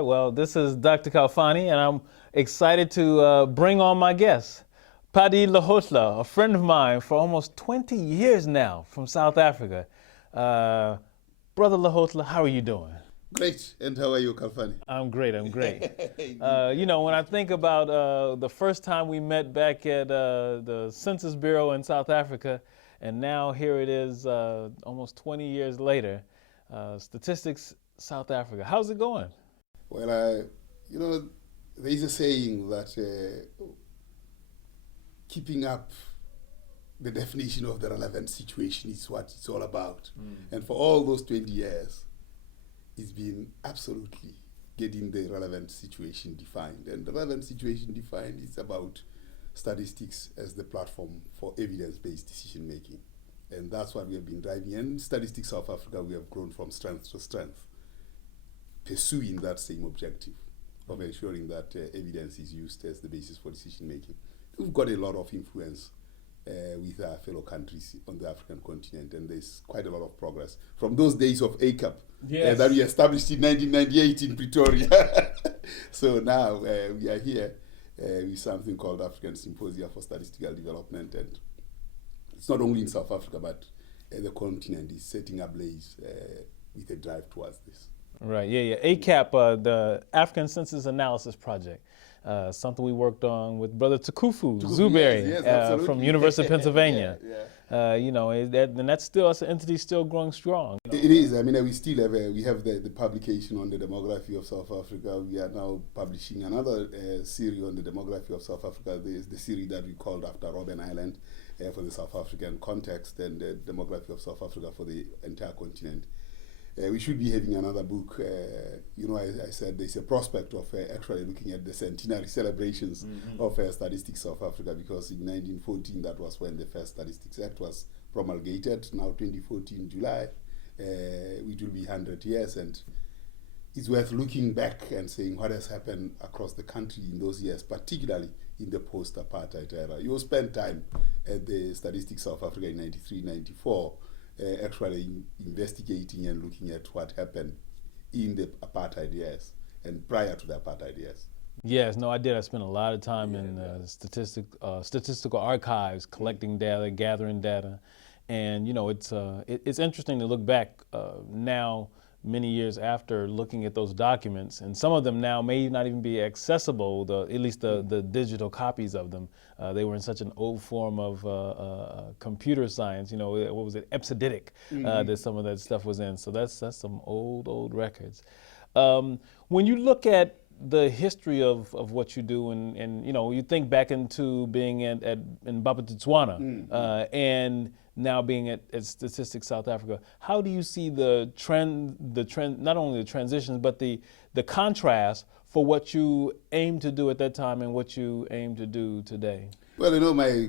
right, well, this is Dr. Khalfani, and I'm excited to bring on my guest, Pali Lehohla, a friend of mine for almost 20 years now from South Africa. Brother Lehohla, how are you doing? Great. And how are you, Khalfani? I'm great. When I think about the first time we met back at the Census Bureau in South Africa, and now here it is almost 20 years later, Statistics South Africa. How's it going? Well, there is a saying that keeping up the definition of the relevant situation is what it's all about. And for all those 20 years, it's been absolutely getting the relevant situation defined. And the relevant situation defined is about statistics as the platform for evidence-based decision-making. And that's what we have been driving. And in Statistics South Africa, we have grown from strength to strength, pursuing that same objective of ensuring that evidence is used as the basis for decision-making. We've got a lot of influence with our fellow countries on the African continent, and there's quite a lot of progress. From those days of ACAP that we established in 1998 in Pretoria. So now we are here with something called African Symposia for Statistical Development, and it's not only in South Africa, but the continent is setting ablaze with a drive towards this. Right, yeah. ACAP, the African Census Analysis Project, something we worked on with Brother Tukufu Zuberi from University of Pennsylvania. And that's still, as an entity, still growing strong. It is. I mean, we still have we have the publication on the demography of South Africa. We are now publishing another series on the demography of South Africa. There's the series that we called after Robben Island for the South African context, and the demography of South Africa for the entire continent. We should be having another book. I said there's a prospect of actually looking at the centenary celebrations of Statistics South Africa, because in 1914, that was when the first Statistics Act was promulgated. Now 2014 July, it will be 100 years, and it's worth looking back and saying what has happened across the country in those years, particularly in the post-apartheid era. You spent time at the Statistics South Africa in 93, 94, actually investigating and looking at what happened in the apartheid years and prior to the apartheid years. Yes, no, I did. I spent a lot of time in statistical archives, collecting data, gathering data, and it's interesting to look back now, many years after, looking at those documents, and some of them now may not even be accessible, at least the digital copies of them. They were in such an old form of computer science, what was it, Epsididic, that some of that stuff was in. So that's some old records. When you look at the history of what you do, and you think back into being in Botswana, and now being at Statistics South Africa, how do you see the trend, not only the transitions, but the contrast for what you aim to do at that time and what you aim to do today? Well, my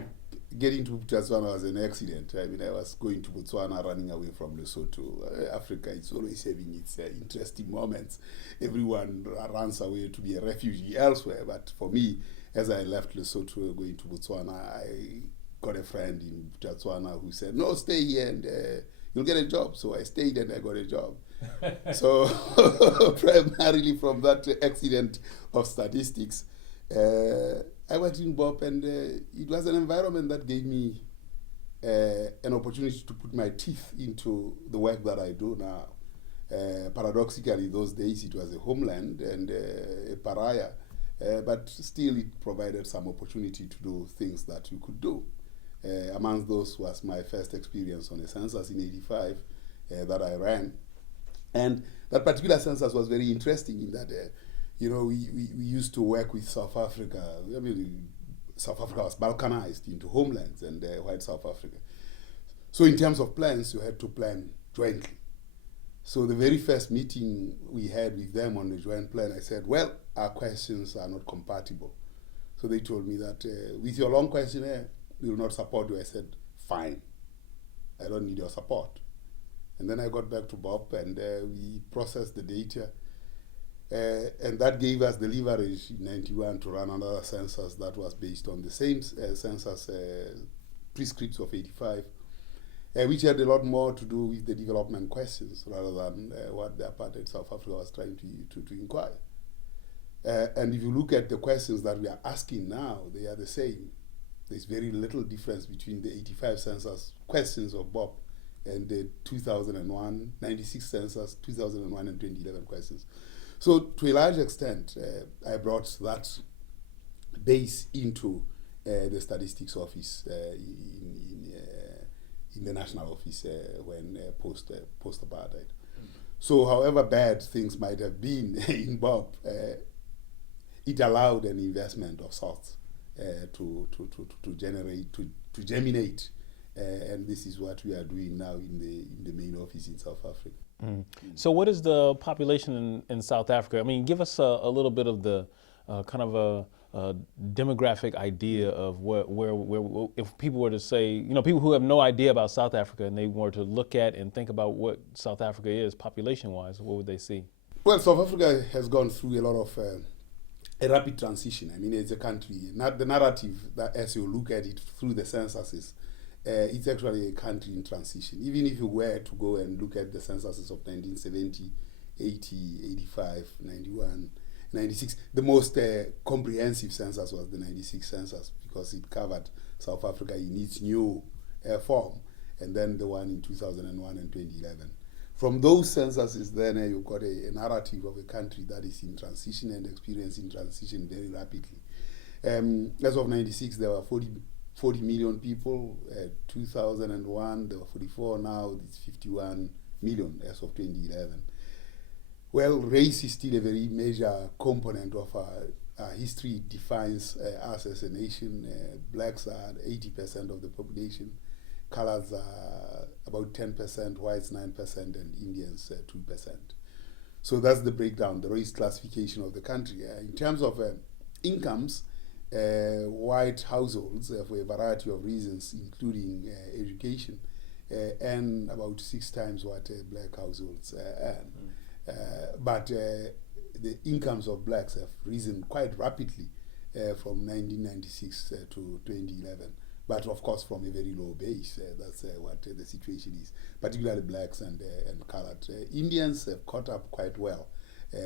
getting to Botswana was an accident. I mean, I was going to Botswana, running away from Lesotho. Africa is always having its interesting moments. Everyone runs away to be a refugee elsewhere. But for me, as I left Lesotho going to Botswana, I got a friend in Botswana who said, "No, stay here and you'll get a job." So I stayed and I got a job. So primarily from that accident of statistics, I went in Bob, and it was an environment that gave me an opportunity to put my teeth into the work that I do now. Paradoxically, those days it was a homeland and a pariah, but still it provided some opportunity to do things that you could do. Amongst those was my first experience on a census in '85 that I ran. And that particular census was very interesting in that we used to work with South Africa. I mean, South Africa was balkanized into homelands and white South Africa. So in terms of plans, you had to plan jointly. So the very first meeting we had with them on the joint plan, I said, well, our questions are not compatible. So they told me that with your long questionnaire, we will not support you. I said, fine, I don't need your support. And then I got back to Bob, and we processed the data. And that gave us the leverage in '91 to run another census that was based on the same census prescripts of '85, which had a lot more to do with the development questions rather than what the apartheid South Africa was trying to inquire. And if you look at the questions that we are asking now, they are the same. There's very little difference between the 85 census questions of Bob and the 2001, 96 census, 2001 and 2011 questions. So to a large extent, I brought that base into the statistics office in the national office when post-apartheid. So however bad things might have been in Bob, it allowed an investment of sorts to germinate, and this is what we are doing now in the main office in South Africa. So what is the population in South Africa? I mean, give us a little bit of the kind of a demographic idea of where if people were to say, people who have no idea about South Africa and they were to look at and think about what South Africa is population-wise, what would they see? Well, South Africa has gone through a lot of a rapid transition. I mean, it's a country, not the narrative that as you look at it through the censuses, it's actually a country in transition. Even if you were to go and look at the censuses of 1970, 80, 85, 91, 96, the most comprehensive census was the 96 census because it covered South Africa in its new form, and then the one in 2001 and 2011. From those censuses, then you've got a narrative of a country that is in transition and experiencing transition very rapidly. As of 96, there were 40 million people. 2001, there were 44. Now it's 51 million as of 2011. Well, race is still a very major component of our history. It defines us as a nation. Blacks are 80% of the population. Colors are about 10%, whites 9%, and Indians 2%. So that's the breakdown, the race classification of the country. In terms of incomes, white households, for a variety of reasons, including education, earn about 6 times what black households earn. But the incomes of blacks have risen quite rapidly from 1996 to 2011. But of course, from a very low base, that's what the situation is. Particularly blacks and colored. Indians have caught up quite well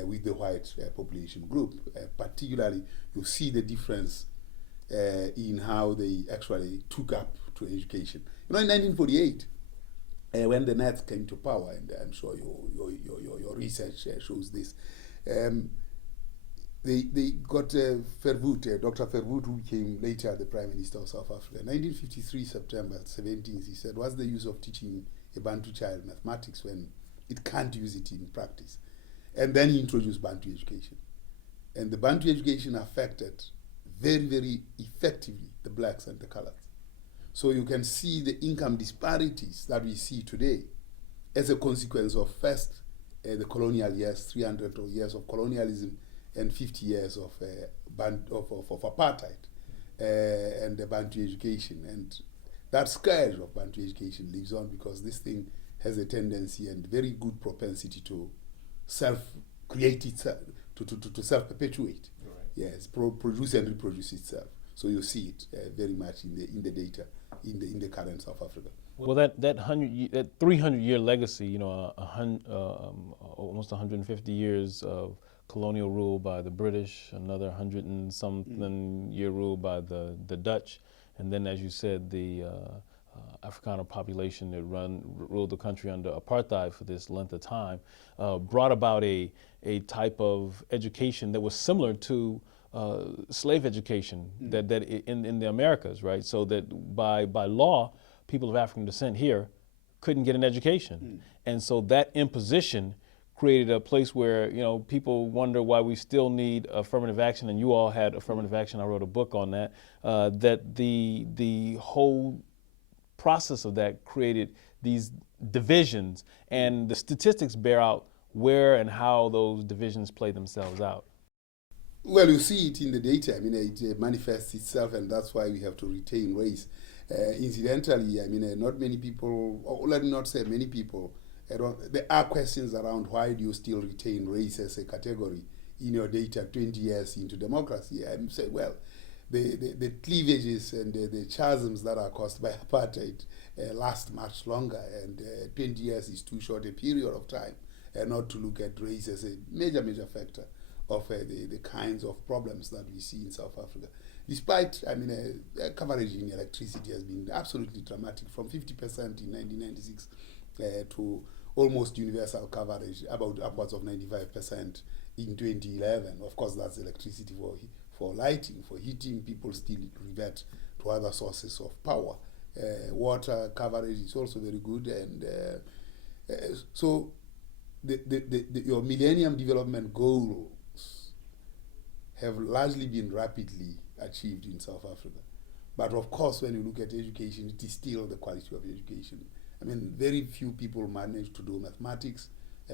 with the white population group. Particularly, you see the difference in how they actually took up to education. In 1948, when the Nats came to power, and I'm sure your research shows this, they got Verwoerd, Dr. Verwoerd, who became later the Prime Minister of South Africa. 1953, September 17th, he said, what's the use of teaching a Bantu child mathematics when it can't use it in practice? And then he introduced Bantu education. And the Bantu education affected very, very effectively the blacks and the coloreds. So you can see the income disparities that we see today as a consequence of first the colonial years, 300 years of colonialism, and 50 years of apartheid and the Bantu education. And that scourge of Bantu education lives on because this thing has a tendency and very good propensity to self-create itself, to self-perpetuate. Right. Yes, produce and reproduce itself. So you see it very much in the data in the current South Africa. Well, that 300-year legacy, almost 150 years of colonial rule by the British, another 100 and something year rule by the Dutch, and then, as you said, the Afrikaner population that ruled the country under apartheid for this length of time, brought about a type of education that was similar to slave education that in the Americas, right? So that by law, people of African descent here couldn't get an education, and so that imposition created a place where people wonder why we still need affirmative action, and you all had affirmative action. I wrote a book on that. That the whole process of that created these divisions, and the statistics bear out where and how those divisions play themselves out. Well, you see it in the data. I mean, it manifests itself, and that's why we have to retain race. Incidentally, I mean, not many people, or let me not say many people, there are questions around why do you still retain race as a category in your data 20 years into democracy. I'm saying, well, the cleavages and the chasms that are caused by apartheid last much longer, and 20 years is too short a period of time not to look at race as a major factor of the kinds of problems that we see in South Africa. Despite, coverage in electricity has been absolutely dramatic, from 50% in 1996 to almost universal coverage, about upwards of 95% in 2011. Of course, that's electricity for lighting. For heating, people still revert to other sources of power. Water coverage is also very good, and so your Millennium Development Goals have largely been rapidly achieved in South Africa. But of course, when you look at education, it is still the quality of education. Very few people manage to do mathematics,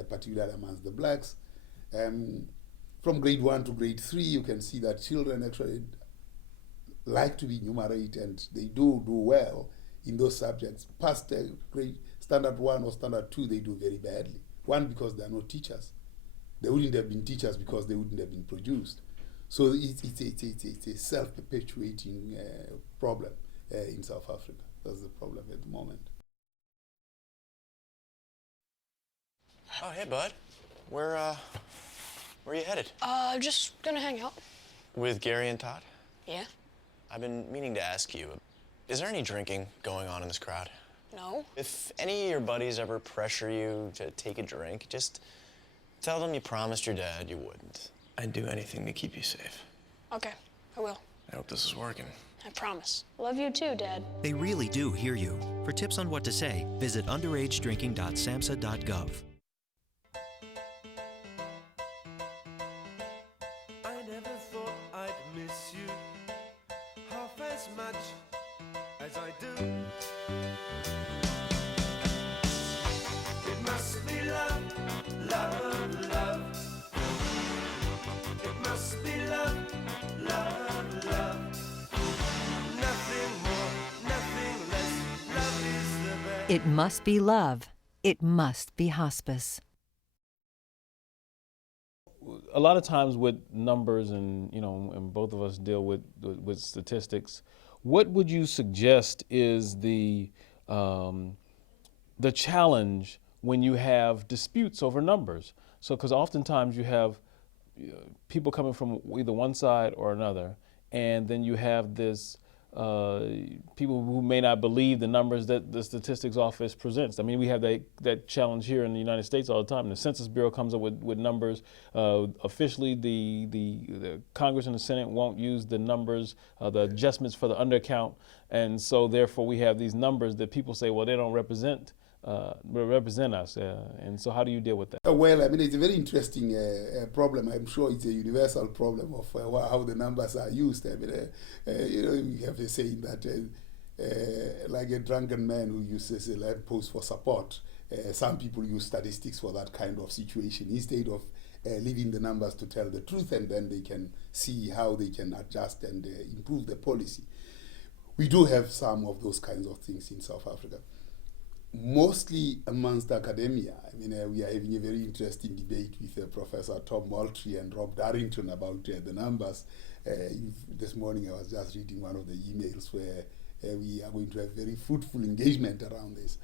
particularly amongst the blacks. From grade 1 to grade 3, you can see that children actually like to be numerate, and they do well in those subjects. Past grade standard 1 or standard 2, they do very badly. One, because there are no teachers. They wouldn't have been teachers because they wouldn't have been produced. So it's a self-perpetuating problem in South Africa. That's the problem at the moment. Oh, hey, bud. Where are you headed? Just gonna hang out. With Gary and Todd? Yeah? I've been meaning to ask you, is there any drinking going on in this crowd? No? If any of your buddies ever pressure you to take a drink, just tell them you promised your dad you wouldn't. I'd do anything to keep you safe. Okay, I will. I hope this is working. I promise. Love you too, Dad. They really do hear you. For tips on what to say, visit underagedrinking.samhsa.gov. I never thought I'd miss you half as much as I do. It must be love, love, love. It must be love, love, love. Nothing more, nothing less. Love is the best. It must be love. It must be hospice. A lot of times with numbers, and and both of us deal with statistics, what would you suggest is the challenge when you have disputes over numbers? So, because oftentimes you have people coming from either one side or another, and then you have this people who may not believe the numbers that the statistics office presents. We have that challenge here in the United States all the time. The Census Bureau comes up with numbers. Officially, the Congress and the Senate won't use the numbers, the adjustments for the undercount, and so therefore we have these numbers that people say, well, they don't represent us. And so how do you deal with that? It's a very interesting problem. I'm sure it's a universal problem of how the numbers are used. We have a saying that like a drunken man who uses a lamppost for support, some people use statistics for that kind of situation instead of leaving the numbers to tell the truth, and then they can see how they can adjust and improve the policy. We do have some of those kinds of things in South Africa. Mostly amongst academia. We are having a very interesting debate with Professor Tom Moultrie and Rob Darrington about the numbers. This morning I was just reading one of the emails where we are going to have very fruitful engagement around this.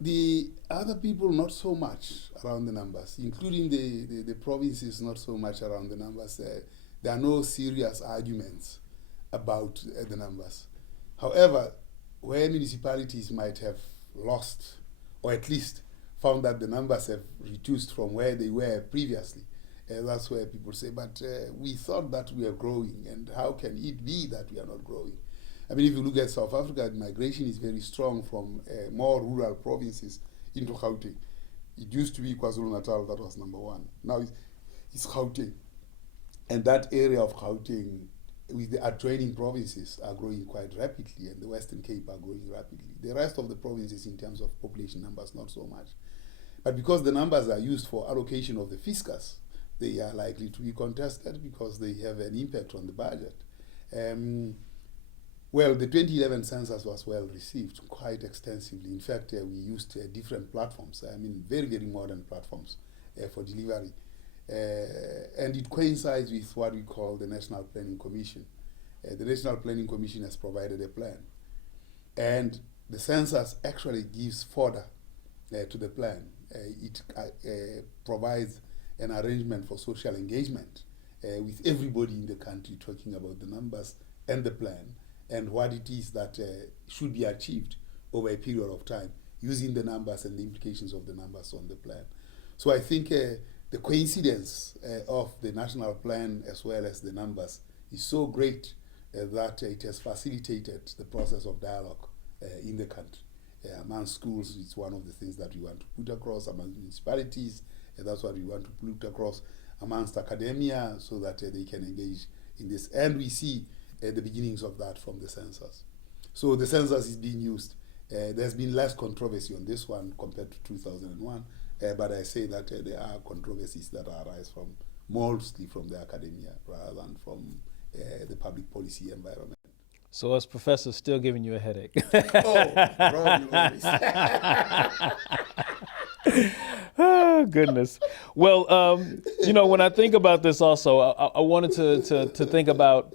The other people, not so much around the numbers, including the provinces, not so much around the numbers. There are no serious arguments about the numbers. However, where municipalities might have lost, or at least found that the numbers have reduced from where they were previously, that's where people say, but we thought that we are growing, and how can it be that we are not growing? If you look at South Africa, migration is very strong from more rural provinces into Gauteng. It used to be KwaZulu-Natal, that was number one. Now it's Gauteng. And that area of Gauteng, with the adjoining provinces, are growing quite rapidly, and the Western Cape are growing rapidly. The rest of the provinces, in terms of population numbers, not so much. But because the numbers are used for allocation of the fiscus, they are likely to be contested because they have an impact on the budget. The 2011 census was well received quite extensively. In fact, we used different platforms, very, very modern platforms for delivery. And it coincides with what we call the National Planning Commission. The National Planning Commission has provided a plan. And the census actually gives fodder to the plan. It provides an arrangement for social engagement with everybody in the country talking about the numbers and the plan and what it is that should be achieved over a period of time using the numbers and the implications of the numbers on the plan. So I think the coincidence of the national plan as well as the numbers is so great that it has facilitated the process of dialogue in the country. Among schools, it's one of the things that we want to put across, among municipalities, that's what we want to put across amongst academia so that they can engage in this. And we see the beginnings of that from the census. So the census is being used. There's been less controversy on this one compared to 2001, but I say that there are controversies that arise from mostly from the academia rather than from the public policy environment. So us professors still giving you a headache. Oh, probably always. Oh, goodness. Well, when I think about this also, I wanted to think about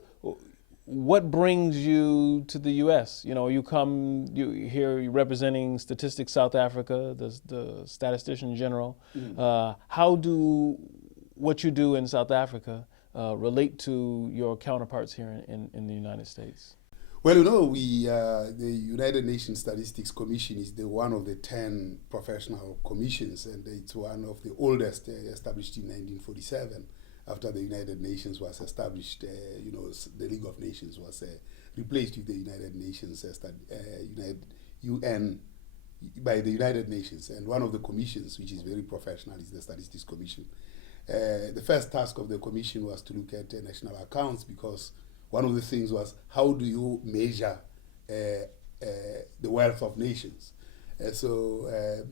what brings you to the U.S. You here you're representing Statistics South Africa, the Statistician-General. How do what you do in South Africa relate to your counterparts here in the United States? Well, the United Nations Statistics Commission is one of the 10 professional commissions, and it's one of the oldest, established in 1947. After the United Nations was established, the League of Nations was replaced with the United Nations, UN, by the United Nations. And one of the commissions, which is very professional, is the Statistics Commission. The first task of the commission was to look at national accounts, because one of the things was, how do you measure the wealth of nations? So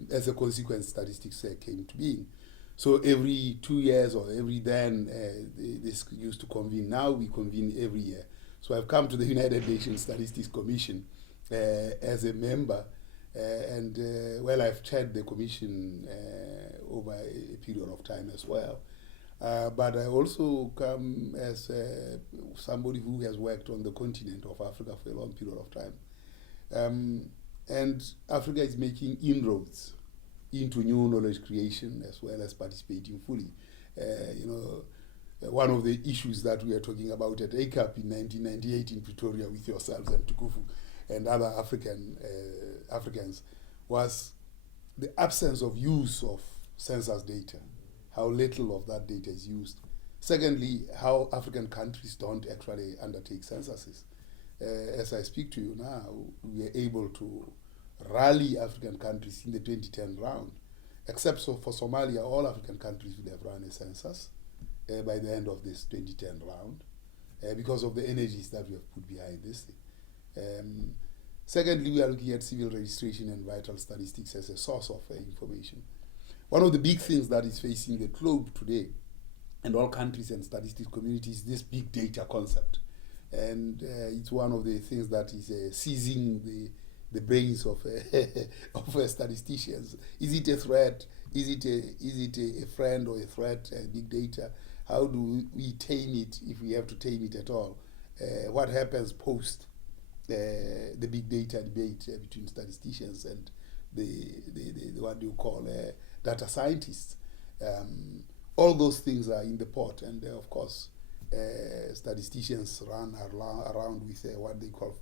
as a consequence, statistics came to being. So every 2 years or every then, this used to convene. Now we convene every year. So I've come to the United Nations Statistics Commission as a member, and I've chaired the commission over a period of time as well. But I also come as somebody who has worked on the continent of Africa for a long period of time. And Africa is making inroads into new knowledge creation as well as participating fully. One of the issues that we are talking about at ACAP in 1998 in Pretoria with yourselves and Tukufu and other Africans was the absence of use of census data, how little of that data is used. Secondly, how African countries don't actually undertake censuses. As I speak to you now, we are able to rally African countries in the 2010 round. Except for Somalia, all African countries will have run a census by the end of this 2010 round because of the energies that we have put behind this thing. Secondly, we are looking at civil registration and vital statistics as a source of information. One of the big things that is facing the globe today, and all countries and statistics communities, this big data concept. And it's one of the things that is seizing the brains of statisticians. Is it a threat? Is it a friend or a threat? Big data. How do we tame it, if we have to tame it at all? What happens post the big data debate between statisticians and the what do you call data scientists? All those things are in the pot, and of course, statisticians run around with what they call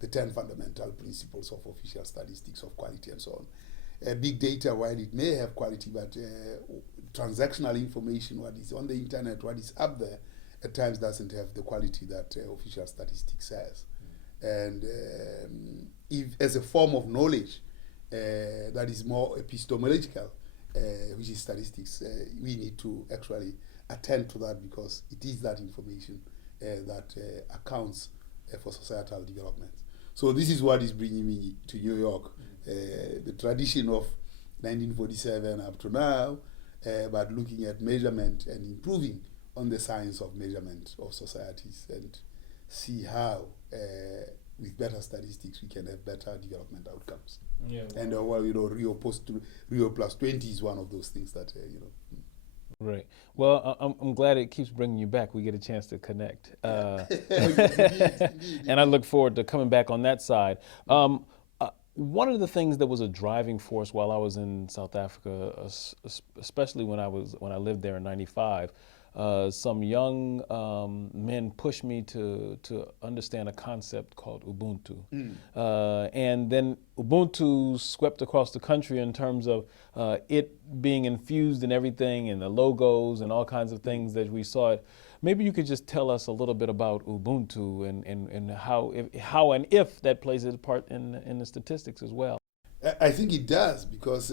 the 10 fundamental principles of official statistics of quality and so on. Big data, while it may have quality, but transactional information, what is on the internet, what is up there, at times doesn't have the quality that official statistics has. And if as a form of knowledge that is more epistemological, which is statistics, we need to actually attend to that, because it is that information that accounts for societal development. So this is what is bringing me to New York, the tradition of 1947 up to now, but looking at measurement and improving on the science of measurement of societies, and see how with better statistics we can have better development outcomes. Yeah, well. And Rio plus 20 is one of those things that Right. Well, I'm glad it keeps bringing you back. We get a chance to connect. Indeed. And I look forward to coming back on that side. one of the things that was a driving force while I was in South Africa, especially when I lived there in '95, some young men pushed me to understand a concept called Ubuntu. And then Ubuntu swept across the country in terms of it being infused in everything and the logos and all kinds of things that we saw it. Maybe you could just tell us a little bit about Ubuntu and how and if that plays a part in the statistics as well. I think it does, because